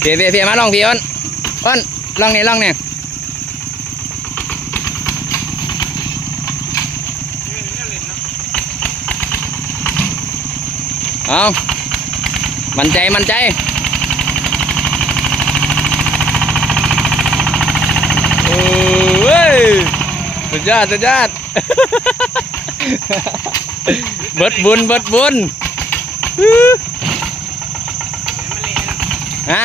เพียเพียเพียมาลองพี่อ้นอ้นลองนี่ลองนี่เอามันใจมันใจโอ้ยสุดยอดสุดยอดเบิดบุญเบิดบุญ ฮะ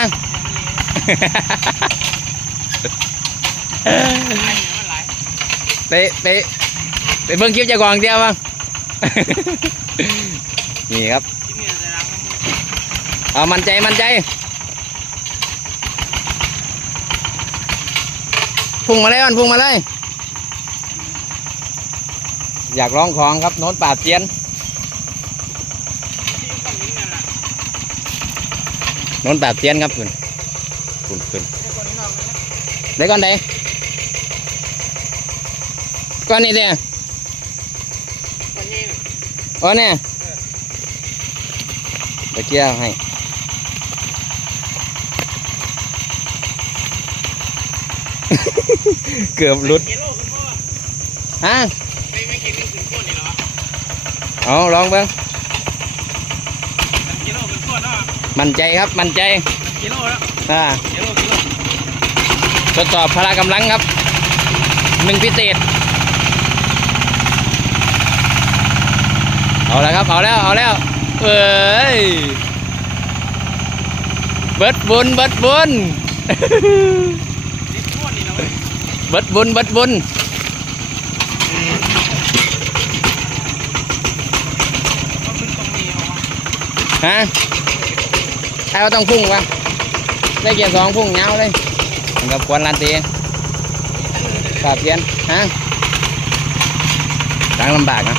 ไปไปไปเบิ่งคลิปจากองเดียวบ้างนี่ครับ เอามันใจมันใจพุ่งมาเลยอ่อนพุ่งมาเลย อยากร้องของครับโน้นป่าเตียน น้นป่าบเตียนครับคุณคุณคุณได้ก่อนใดก้อนนี้เด้ออ๋อเนี่ยไปเกี่ยวให้เกือบหลุดฮะเอาลองเบิ้ง มั่นใจครับ มั่นใจกิโลแล้วอ่ากิโลกิโลทดสอบพละกำลังครับหนึ่งพิเศษ เอาแล้วครับ เอาแล้ว เอาแล้ว เอ้ย เบิดบุญ เบิดบุญนี่ทวดนี่นะเว้ยเบิดบุญ เบิดบุญมันเป็นตรงนี้เหรอฮะ ไอ้ว่าต้องพุ่งวะได้เกียร์สองพุ่งเงาเลยผมกับควนลานตีปราบเพียนฮะตั้งลำบากนะ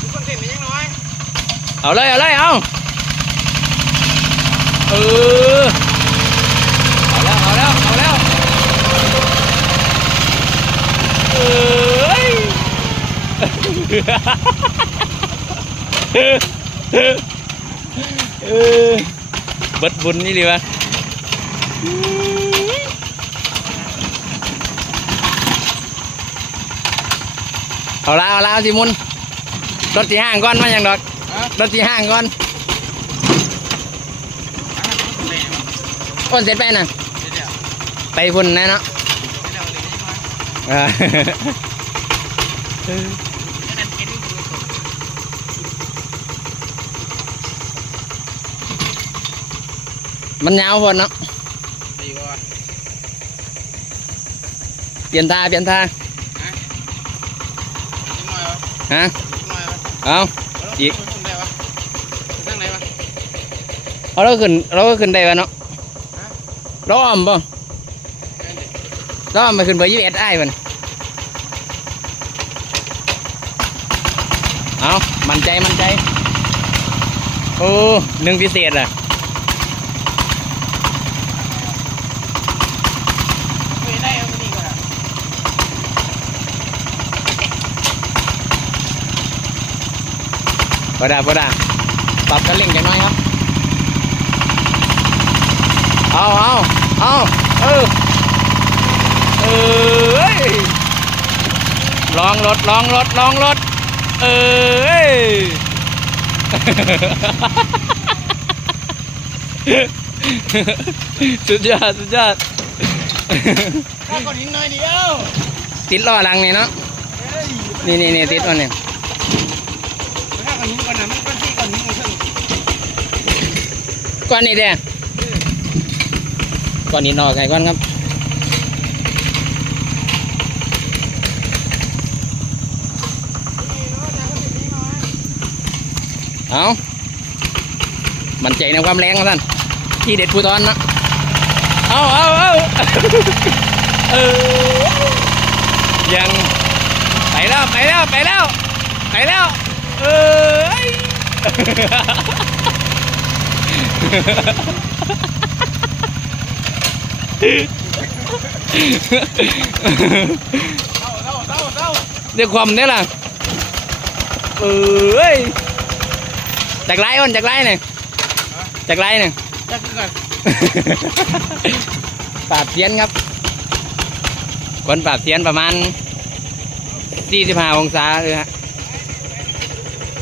ทุกคนเต้นไปยังน้อยเอาเลย เอาเลย เอาเออเอาแล้ว เอาแล้ว เอาแล้วเอ้ยเออ เบิดบุญนี่ดีวะเอาละเอาละสิมุนรถที่ห้างก่อนมาอย่างดอกรถที่ห้างก่อนก้นเสร็จไปน่ะไปพุ่นแน่เนาะ เดี๋ยวเลยนี่มา เออ นั่นกินนี่คือ มันยาวพุ่นเนาะดีกว่าเปลี่ยนท่าเปลี่ยนท่าอีกหน่อยวะฮะอีกหน่อยวะเอาอีกขึ้นได้วะขึ้นทางไหนวะเอาเราขึ้นเราก็ขึ้นได้วะเนาะฮะล้อมป่ะแม่นดิล้อมมาขึ้นเบอร์ยี่สิบเอ็ดไอ้ายมันเอามั่นใจมั่นใจโอ้หนึ่งพิเศษอะ เฮ้ยได้เอามานี่ก่อนอะ ปดาปดาปรับกันเร่งจังน้อยครับ เอาเอาเอาเออเอ้ยลองรถลองรถลองรถเอ้ยสุดยอดสุดยอดข้าวก้อนหินหน่อยเดียวติดล้อหลังนี่เนาะเฮ้ยนี่นี่นี่ติดอันนี้ข้าวก้อนหินก่อนนะมันก้อนที่ก้อนหินมันขึ้น ก้อนนี้เด้ก้อนนี้นอกไงก้อนครับเอามันใจในความแรงของท่านที่เด็ดภูทรนนะเอาเอาเอาเออยังไปแล้วไปแล้วไปแล้วไปแล้วเอ้ย เดี๋ยวความเนี่ยล่ะเอ้ยจากไรอ้นจากไรหนึ่งจากไรหนึ่งจักก่อนปราบเสียนครับคนปราบเสียนประมาณ45องศาเลยฮะ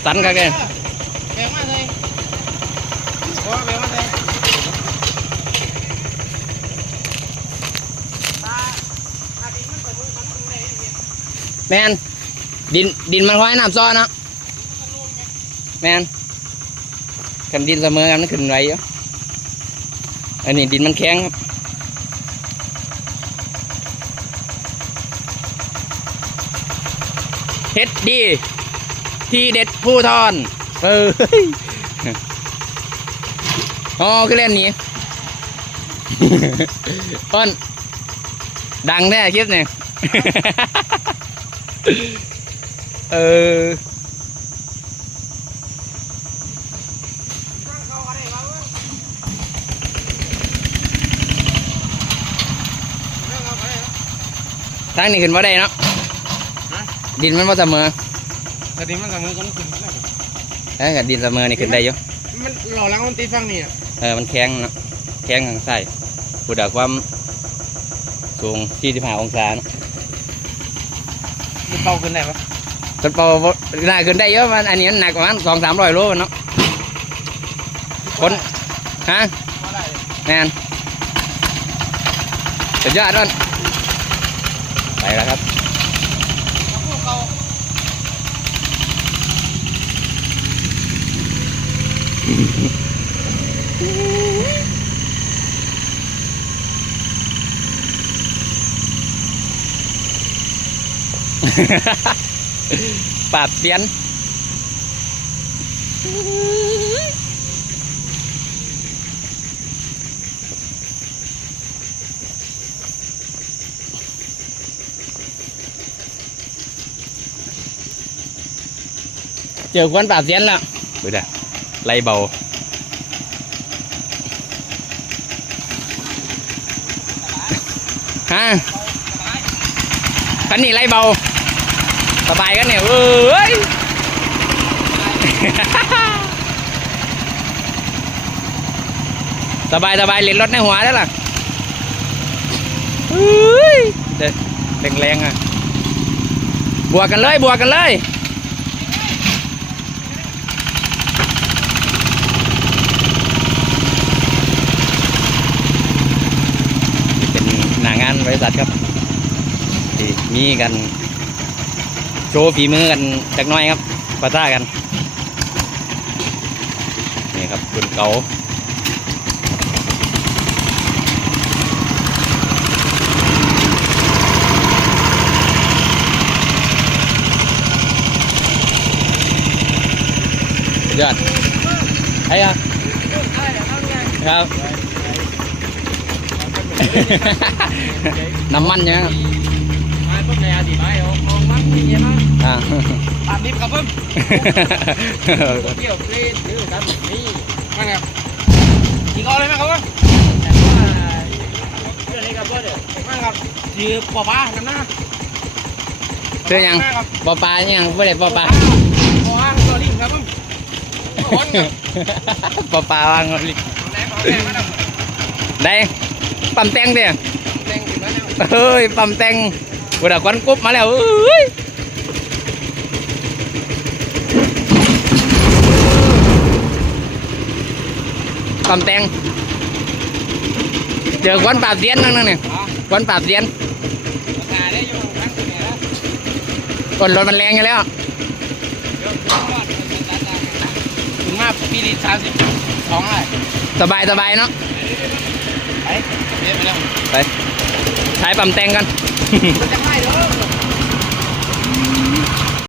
สันกันเลย แบงมาเลยขอ แมนดินดินมันคอยน้ำซ้อนนะแมนกันดินเสมอกันมันขึ้นไรอยู่อันนี้ดินมันแข็งครับเฮ็ดดี ที่เด็ดผู้ทอน เออ อ๋อคือเล่นนี้อ้นดังแน่คลิปเนี่ยเออตั้งเขาอะไรวะเว้ยเรื่องเอาอะไรวะทางนี้ขึ้นมาได้เนาะฮะดินมันว่าเสมอแต่ดินมันกับมือก็ต้องขึ้นมาแล้วเออดินเสมอนี่ขึ้นได้อยู่มันหล่อหลังมันตีฟังนี่อะ เออมันแข็งเนาะแข็งทางใต้พูดถึงความสูง45องศาเนาะมันเป่าขึ้นได้ปะต้นเปาน่าขึ้นได้เยอะมันอันนี้มันหนักประมาณสองสามร้อยโลเนาะคนฮะพอได้แมนสุดยอดด้วยไปแล้วครับแล้ วพวกเขาปราบเสียน เจอควนปราบเสียนแล้วดูดิไล่เบา กันนี่ไล่เบาสบายกันเนี่ยเอ้ยสบายสบายเล่นรถในหัวได้ล่ะเฮ้ยเด็ดแรงๆอะบวกกันเลยบวกกันเลย เป็นหน้างาน บริษัทครับที่มีกันโชว์ฝีมือกันจักน้อยครับปะท่ากัน นี่ครับคุณเกาสุดยอดไอ้อะครับ น้ำมันยังครับมาต้นในอดีตไหมเอาเอามันมีเยอะมากอ่าตามดิบกับเพิ่มเกี่ยวเพลนหรือตามนี่มาครับกินเอาเลยไหมครับเพิ่มแต่ว่าเรื่องนี้ครับเพื่อนเดี๋ยวมาครับยืมปอป้ากันนะเรื่องยังครับปอปลายังไม่ได้ปอปลาปอป้าตัวลิงครับเพิ่มโอนครับปอปลาวางลิเอาแรงเอาแรงมาครับได้ ปั๊มแตงเด้อแรงขึ้นมาแล้วเฮ้ยปั๊มแตงกูดักควันกรุ๊บมาแล้วเอ้ยปั๊มแตงเจอควันปราบเสียนนั่นนั่นเนี่ยอ๋อควันปราบเสียนราคาได้อยู่ครั้งที่ไหนแล้วก้นรถมันแรงอยู่แล้วเดี๋ยวถึงว่าถึงมาปีที่สามสิบสองเลยสบายสบายเนาะ ไปเดี๋ยวไปแล้วใช้ปั๊มแตงกันมันจะไม่เด้อ